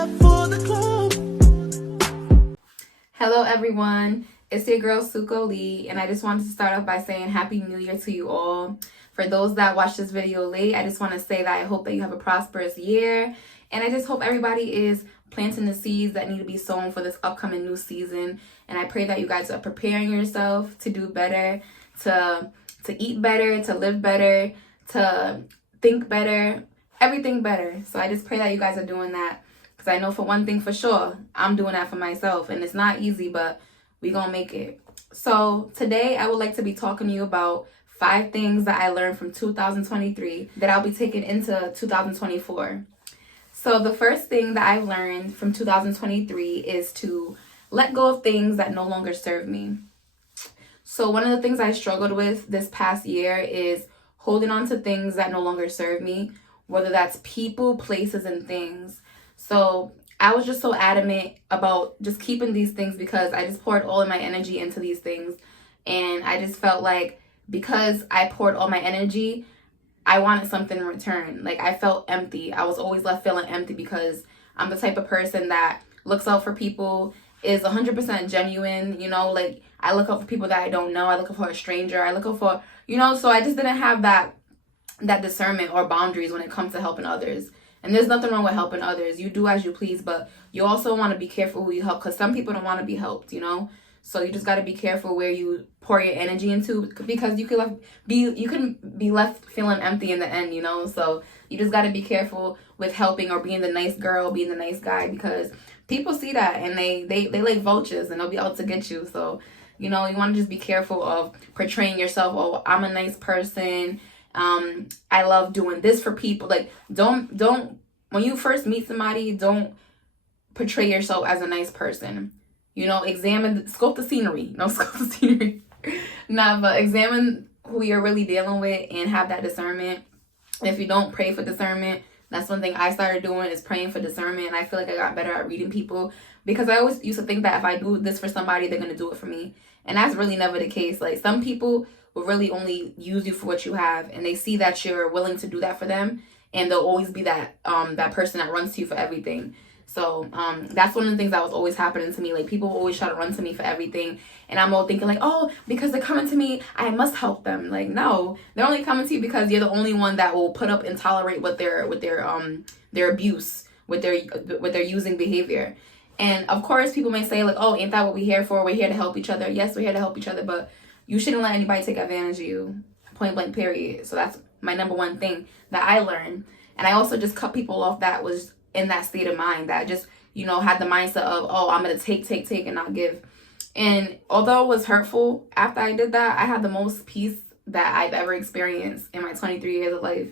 left for the club. Hello everyone, it's your girl Sueko-Lee, and I just wanted to start off by saying Happy New Year to you all. For those that watch this video late, I just want to say that I hope that you have a prosperous year, and I just hope everybody is planting the seeds that need to be sown for this upcoming new season. And I pray that you guys are preparing yourself to do better, to eat better, to live better, to think better, everything better. So I just pray that you guys are doing that. Because I know for one thing for sure, I'm doing that for myself. And it's not easy, but we gonna make it. So today I would like to be talking to you about 5 things that I learned from 2023 that I'll be taking into 2024. So the first thing that I've learned from 2023 is to let go of things that no longer serve me. So one of the things I struggled with this past year is holding on to things that no longer serve me, whether that's people, places, and things. So I was just so adamant about just keeping these things because I just poured all of my energy into these things. And I just felt like because I poured all my energy, I wanted something in return. Like I felt empty. I was always left feeling empty because I'm the type of person that looks out for people, is 100% genuine, like I look out for people that I don't know. I look out for a stranger. I look out for, so I just didn't have that discernment or boundaries when it comes to helping others. And there's nothing wrong with helping others. You do as you please, but you also want to be careful who you help because some people don't want to be helped, So you just got to be careful where you pour your energy into because you can be left feeling empty in the end, So you just got to be careful with helping or being the nice girl, being the nice guy because people see that and they like vultures and they'll be out to get you. So, you want to just be careful of portraying yourself. Oh, I'm a nice person. I love doing this for people. Like don't when you first meet somebody, don't portray yourself as a nice person. Scope the scenery. No, scope the scenery. But examine who you're really dealing with and have that discernment. And if you don't, pray for discernment. That's one thing I started doing is praying for discernment. And I feel like I got better at reading people because I always used to think that if I do this for somebody, they're going to do it for me. And that's really never the case. Like some people will really only use you for what you have, and they see that you're willing to do that for them, and they'll always be that person that runs to you for everything. So that's one of the things that was always happening to me. Like people always try to run to me for everything, and I'm all thinking like, oh, because they're coming to me, I must help them. Like no, they're only coming to you because you're the only one that will put up and tolerate what their abuse, with their using behavior. And of course, people may say like, oh, ain't that what we're here for? We're here to help each other. Yes, we're here to help each other, but you shouldn't let anybody take advantage of you, point blank, period. So that's my number one thing that I learned. And I also just cut people off that was in that state of mind that just, had the mindset of, oh, I'm going to take and not give. And although it was hurtful, after I did that, I had the most peace that I've ever experienced in my 23 years of life.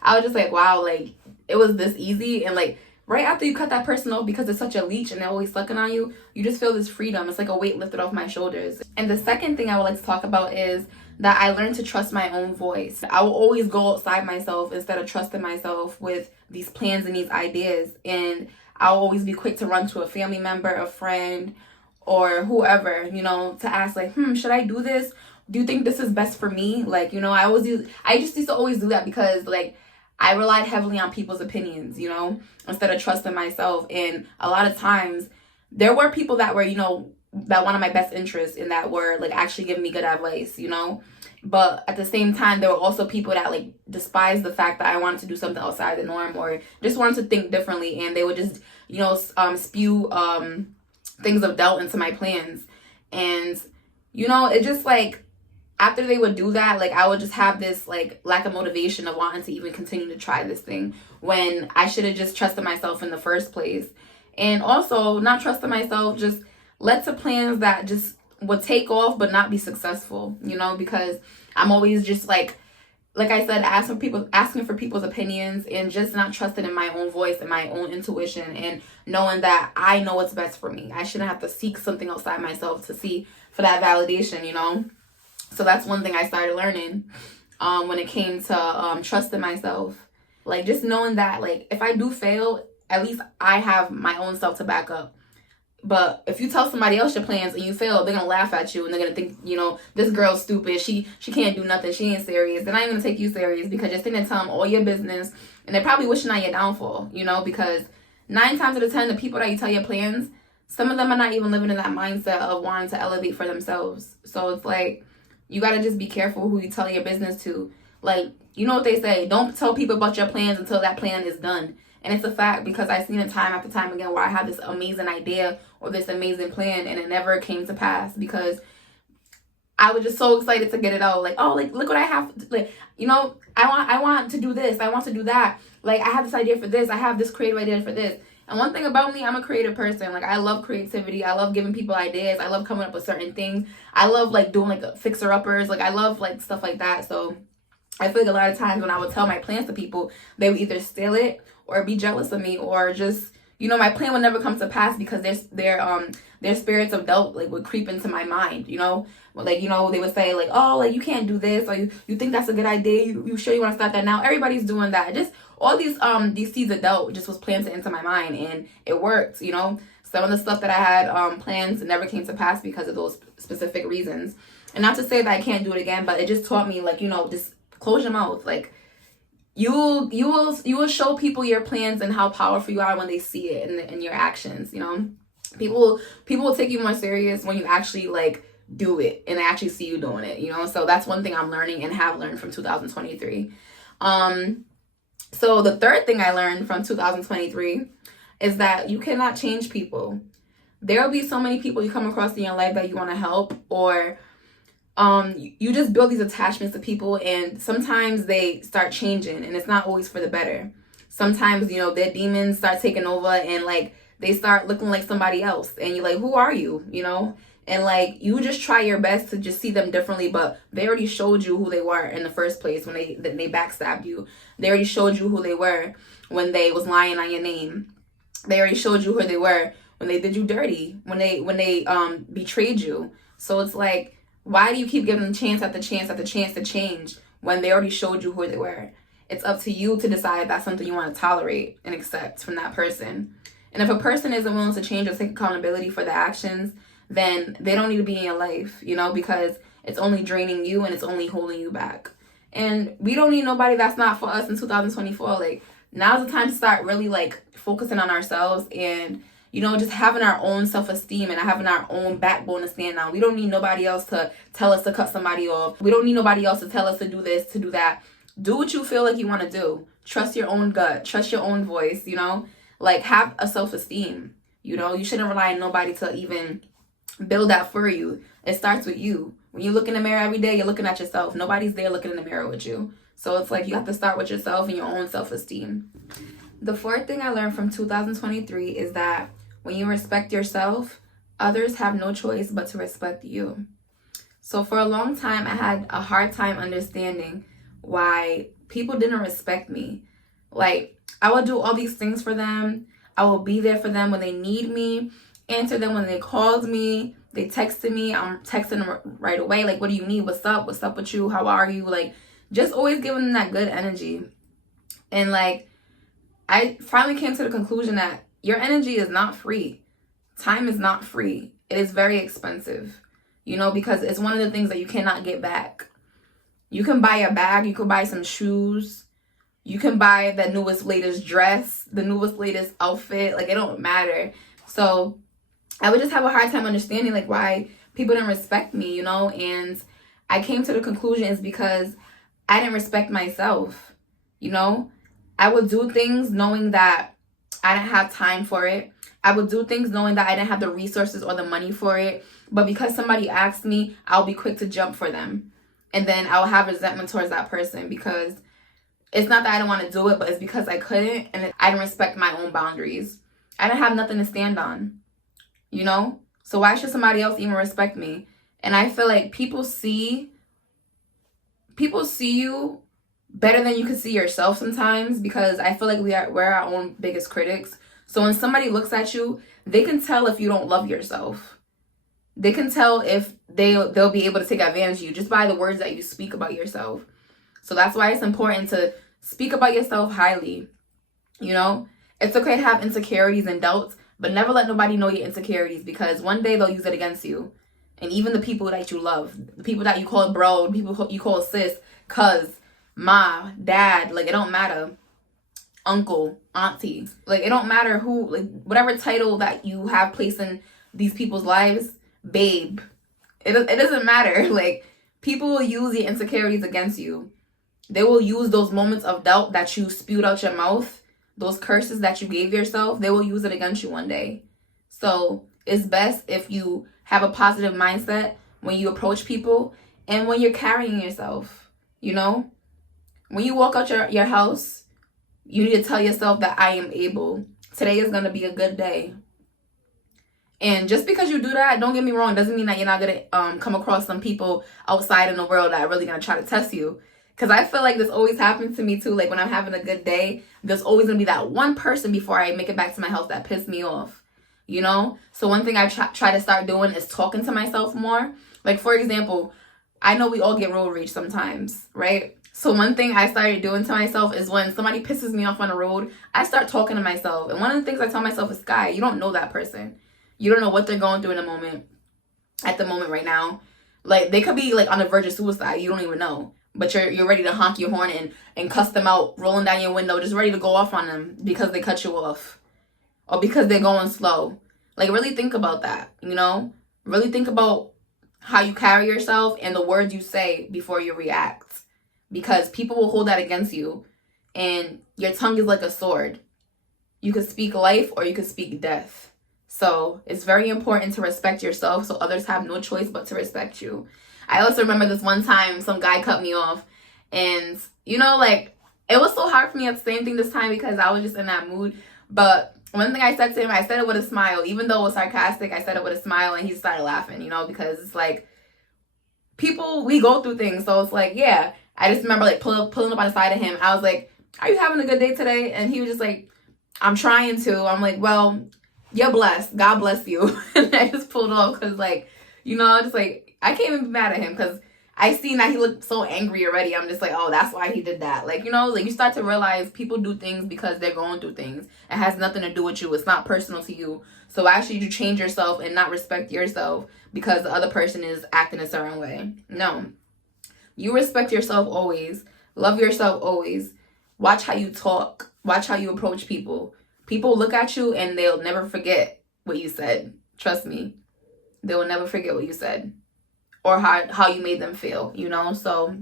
I was just like, wow, like it was this easy. And like right after you cut that person off because it's such a leech and they're always sucking on you, you just feel this freedom. It's like a weight lifted off my shoulders. And the second thing I would like to talk about is that I learned to trust my own voice. I will always go outside myself instead of trusting myself with these plans and these ideas. And I'll always be quick to run to a family member, a friend, or whoever, to ask like, should I do this? Do you think this is best for me? Like, I just used to always do that because like, I relied heavily on people's opinions, instead of trusting myself. And a lot of times there were people that were, that wanted my best interest and that were like actually giving me good advice, But at the same time, there were also people that like despised the fact that I wanted to do something outside the norm or just wanted to think differently. And they would just, spew things of doubt into my plans. And, it just like, after they would do that, like I would just have this like lack of motivation of wanting to even continue to try this thing when I should have just trusted myself in the first place. And also not trusting myself just led to plans that just would take off but not be successful, because I'm always just like I said, asking for people's opinions and just not trusting in my own voice and my own intuition and knowing that I know what's best for me. I shouldn't have to seek something outside myself to see for that validation, So that's one thing I started learning when it came to trusting myself. Like just knowing that like if I do fail, at least I have my own self to back up. But if you tell somebody else your plans and you fail, they're gonna laugh at you and they're gonna think, this girl's stupid. She can't do nothing. She ain't serious. They're not even gonna take you serious because you're sitting there telling them all your business, and they're probably wishing on your downfall. Because 9 times out of 10, the people that you tell your plans, some of them are not even living in that mindset of wanting to elevate for themselves. So it's like, you got to just be careful who you tell your business to. Like, you know what they say, don't tell people about your plans until that plan is done. And it's a fact, because I've seen it time after time again where I had this amazing idea or this amazing plan and it never came to pass because I was just so excited to get it out. Like, oh, like, look what I have. Like, you know, I want to do this. I want to do that. Like, I have this idea for this. I have this creative idea for this. And one thing about me, I'm a creative person. Like, I love creativity. I love giving people ideas. I love coming up with certain things. I love, like, doing, like, fixer-uppers. Like, I love, like, stuff like that. So I feel like a lot of times when I would tell my plans to people, they would either steal it or be jealous of me or just, you know, my plan would never come to pass because their spirits of doubt, like, would creep into my mind, you know? Like, you know, they would say, like, oh, like, you can't do this, or you think that's a good idea, you sure you want to start that now? Everybody's doing that. Just all these seeds of doubt just was planted into my mind, and it worked, you know? Some of the stuff that I had plans never came to pass because of those specific reasons. And not to say that I can't do it again, but it just taught me, like, you know, just close your mouth. Like, you will show people your plans and how powerful you are when they see it in your actions, you know? People will take you more serious when you actually, like, do it and actually see you doing it, you know? So that's one thing I'm learning and have learned from 2023. So the third thing I learned from 2023 is that you cannot change people. There will be so many people you come across in your life that you want to help, or you just build these attachments to people, and sometimes they start changing and it's not always for the better. Sometimes, you know, their demons start taking over and, like, they start looking like somebody else, and you're like, who are you, you know? And, like, you just try your best to just see them differently, but they already showed you who they were in the first place when they backstabbed you. They already showed you who they were when they was lying on your name. They already showed you who they were when they did you dirty, when they betrayed you. So it's like, why do you keep giving them chance after chance after chance to change when they already showed you who they were? It's up to you to decide if that's something you want to tolerate and accept from that person. And if a person isn't willing to change or take accountability for the actions, then they don't need to be in your life, you know, because it's only draining you and it's only holding you back. And we don't need nobody that's not for us in 2024. Like, now's the time to start really, like, focusing on ourselves and, you know, just having our own self-esteem and having our own backbone to stand on. We don't need nobody else to tell us to cut somebody off. We don't need nobody else to tell us to do this, to do that. Do what you feel like you want to do. Trust your own gut. Trust your own voice, you know? Like, have a self-esteem, you know? You shouldn't rely on nobody to even build that for you. It starts with you. When you look in the mirror every day, you're looking at yourself. Nobody's there looking in the mirror with you. So it's like you have to start with yourself and your own self-esteem. The fourth thing I learned from 2023 is that when you respect yourself, others have no choice but to respect you. So for a long time, I had a hard time understanding why people didn't respect me. Like, I would do all these things for them. I will be there for them when they need me, answer them when they called me, they texted me, I'm texting them right away. Like, what do you need? What's up? What's up with you? How are you? Like, just always giving them that good energy. And, like, I finally came to the conclusion that your energy is not free. Time is not free. It is very expensive, you know, because it's one of the things that you cannot get back. You can buy a bag, you can buy some shoes, you can buy the newest, latest dress, the newest, latest outfit. Like, it don't matter. So I would just have a hard time understanding, like, why people didn't respect me, you know? And I came to the conclusion it's because I didn't respect myself, you know? I would do things knowing that I didn't have time for it. I would do things knowing that I didn't have the resources or the money for it. But because somebody asked me, I'll be quick to jump for them. And then I'll have resentment towards that person because it's not that I don't want to do it, but it's because I couldn't and I didn't respect my own boundaries. I didn't have nothing to stand on, you know? So why should somebody else even respect me? And I feel like people see you better than you can see yourself sometimes, because I feel like we're our own biggest critics. So when somebody looks at you, they can tell if you don't love yourself. They can tell if they'll be able to take advantage of you just by the words that you speak about yourself. So that's why it's important to speak about yourself highly. You know, it's okay to have insecurities and doubts, but never let nobody know your insecurities, because one day they'll use it against you. And even the people that you love, the people that you call bro, the people you call sis, cuz, ma, dad, like, it don't matter. uncle, auntie. Like, it don't matter who, like, whatever title that you have placed in these people's lives, babe. It doesn't matter. Like, people will use your insecurities against you. They will use those moments of doubt that you spewed out your mouth, those curses that you gave yourself, they will use it against you one day. So it's best if you have a positive mindset when you approach people and when you're carrying yourself, you know? When you walk out your house, you need to tell yourself that I am able. Today is going to be a good day. And just because you do that, don't get me wrong, doesn't mean that you're not going to come across some people outside in the world that are really going to try to test you. Because I feel like this always happens to me too. Like, when I'm having a good day, there's always going to be that one person before I make it back to my house that pissed me off. You know? So one thing I try to start doing is talking to myself more. Like, for example, I know we all get road rage sometimes, right? So one thing I started doing to myself is when somebody pisses me off on the road, I start talking to myself. And one of the things I tell myself is, Sky, you don't know that person. You don't know what they're going through at the moment right now. Like, they could be like on the verge of suicide. You don't even know. But you're ready to honk your horn and cuss them out, rolling down your window, just ready to go off on them because they cut you off. Or because they're going slow. Like, really think about that, you know? Really think about how you carry yourself and the words you say before you react. Because people will hold that against you. And your tongue is like a sword. You could speak life or you could speak death. So it's very important to respect yourself so others have no choice but to respect you. I also remember this one time some guy cut me off. And, you know, like, it was so hard for me at the same thing this time because I was just in that mood. But one thing I said to him, I said it with a smile. Even though it was sarcastic, I said it with a smile and he started laughing, you know, because it's like, people, we go through things. So it's like, yeah. I just remember like pulling up on the side of him. I was like, are you having a good day today? And he was just like, I'm trying to. I'm like, well, you're blessed. God bless you. And I just pulled off because, like, you know, just like, I can't even be mad at him because I seen that he looked so angry already. I'm just like, oh, that's why he did that. Like, you know, like, you start to realize people do things because they're going through things. It has nothing to do with you. It's not personal to you. So actually you change yourself and not respect yourself because the other person is acting a certain way. No. You respect yourself always. Love yourself always. Watch how you talk. Watch how you approach people. People look at you and they'll never forget what you said. Trust me. They will never forget what you said. Or how you made them feel, you know? So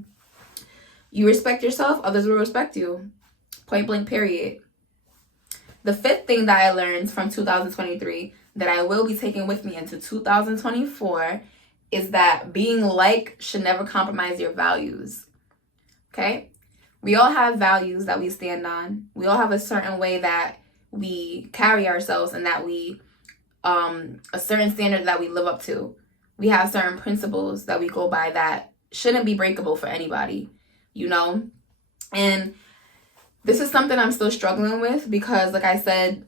you respect yourself, others will respect you. Point blank, period. The fifth thing that I learned from 2023 that I will be taking with me into 2024 is that being liked should never compromise your values. Okay? We all have values that we stand on. We all have a certain way that we carry ourselves and that we, a certain standard that we live up to. We have certain principles that we go by that shouldn't be breakable for anybody, you know? And this is something I'm still struggling with because, like I said,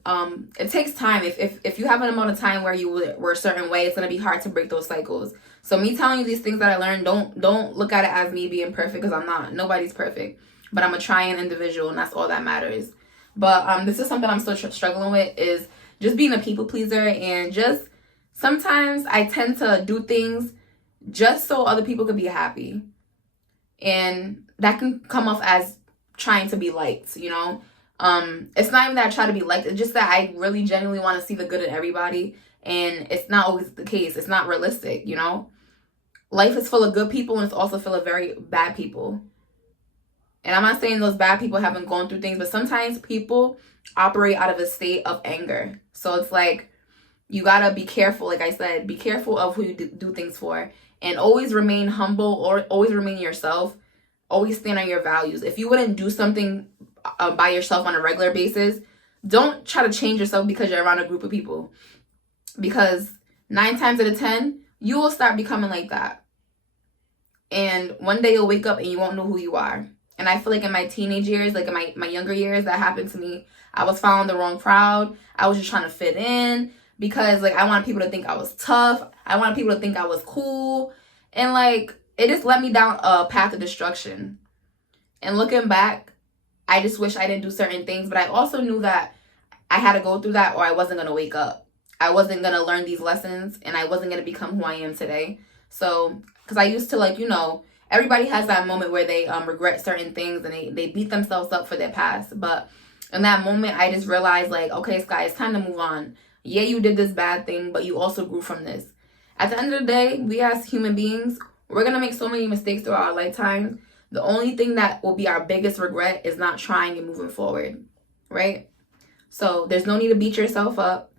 it takes time. If you have an amount of time where you were a certain way, it's going to be hard to break those cycles. So me telling you these things that I learned, don't look at it as me being perfect because I'm not. Nobody's perfect. But I'm a trying individual and that's all that matters. But this is something I'm still struggling with is just being a people pleaser and just sometimes I tend to do things just so other people could be happy. And that can come off as trying to be liked, you know? It's not even that I try to be liked. It's just that I really genuinely want to see the good in everybody. And it's not always the case. It's not realistic, you know? Life is full of good people and it's also full of very bad people. And I'm not saying those bad people haven't gone through things, but sometimes people operate out of a state of anger. So it's like, you gotta be careful, like I said, be careful of who you do things for. And always remain humble or always remain yourself. Always stand on your values. If you wouldn't do something by yourself on a regular basis, don't try to change yourself because you're around a group of people. Because 9 times out of 10, you will start becoming like that. And one day you'll wake up and you won't know who you are. And I feel like in my teenage years, like in my younger years, that happened to me. I was following the wrong crowd. I was just trying to fit in because, like, I wanted people to think I was tough. I wanted people to think I was cool. And, like, it just led me down a path of destruction. And looking back, I just wish I didn't do certain things. But I also knew that I had to go through that or I wasn't going to wake up. I wasn't going to learn these lessons and I wasn't going to become who I am today. So, because I used to, like, you know, everybody has that moment where they regret certain things and they beat themselves up for their past. But In that moment, I just realized, like, okay, Sky, it's time to move on. Yeah, you did this bad thing, but you also grew from this. At the end of the day, we as human beings, we're going to make so many mistakes throughout our lifetime. The only thing that will be our biggest regret is not trying and moving forward, right? So there's no need to beat yourself up.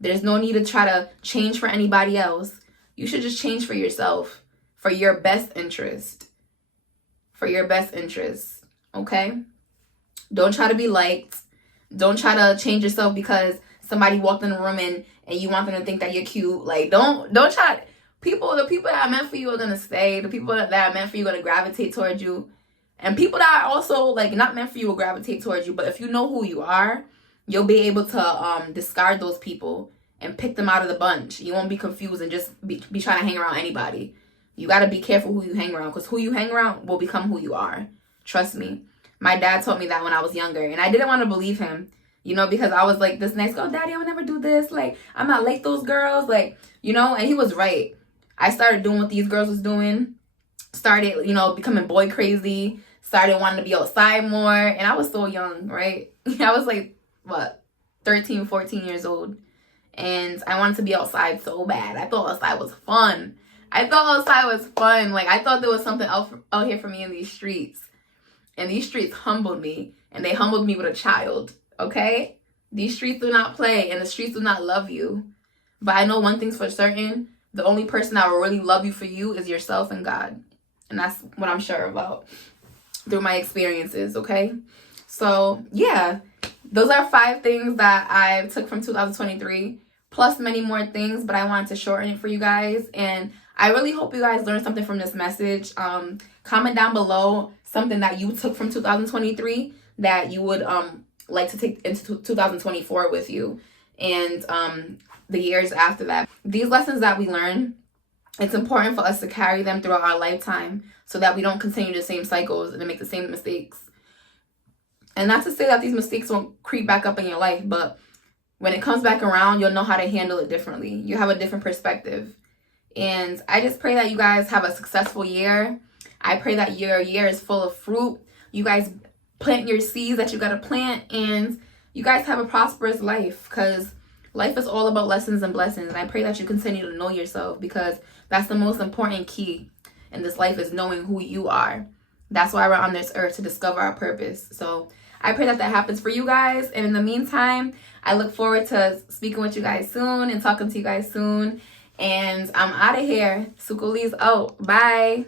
There's no need to try to change for anybody else. You should just change for yourself, for your best interest. For your best interest, okay? Don't try to be liked. Don't try to change yourself because somebody walked in the room and you want them to think that you're cute. Like, don't try. The people that are meant for you are gonna stay. The people that are meant for you are gonna gravitate towards you. And people that are also like not meant for you will gravitate towards you. But if you know who you are, you'll be able to discard those people and pick them out of the bunch. You won't be confused and just be trying to hang around anybody. You gotta be careful who you hang around, because who you hang around will become who you are. Trust me. My dad told me that when I was younger, and I didn't want to believe him, you know, because I was like this nice girl, Daddy, I would never do this. Like, I'm not like those girls, like, you know, and he was right. I started doing what these girls was doing, started, you know, becoming boy crazy, started wanting to be outside more, and I was so young, right? I was like, what, 13, 14 years old, and I wanted to be outside so bad. I thought outside was fun. Like, I thought there was something out here for me in these streets. And these streets humbled me. And they humbled me with a child. Okay? These streets do not play. And the streets do not love you. But I know one thing's for certain. The only person that will really love you for you is yourself and God. And that's what I'm sure about through my experiences. Okay? So, yeah. Those are 5 things that I took from 2023. Plus many more things. But I wanted to shorten it for you guys. And I really hope you guys learned something from this message. Comment down below something that you took from 2023 that you would like to take into 2024 with you, and the years after that. These lessons that we learn, it's important for us to carry them throughout our lifetime so that we don't continue the same cycles and make the same mistakes. And not to say that these mistakes won't creep back up in your life, but when it comes back around, you'll know how to handle it differently. You have a different perspective. And I just pray that you guys have a successful year. I pray that your year is full of fruit. You guys plant your seeds that you got to plant, and you guys have a prosperous life, because life is all about lessons and blessings. And I pray that you continue to know yourself, because that's the most important key in this life, is knowing who you are. That's why we're on this earth, to discover our purpose. So I pray that happens for you guys. And in the meantime, I look forward to speaking with you guys soon and talking to you guys soon. And I'm out of here. Sueko-Lee's out. Bye.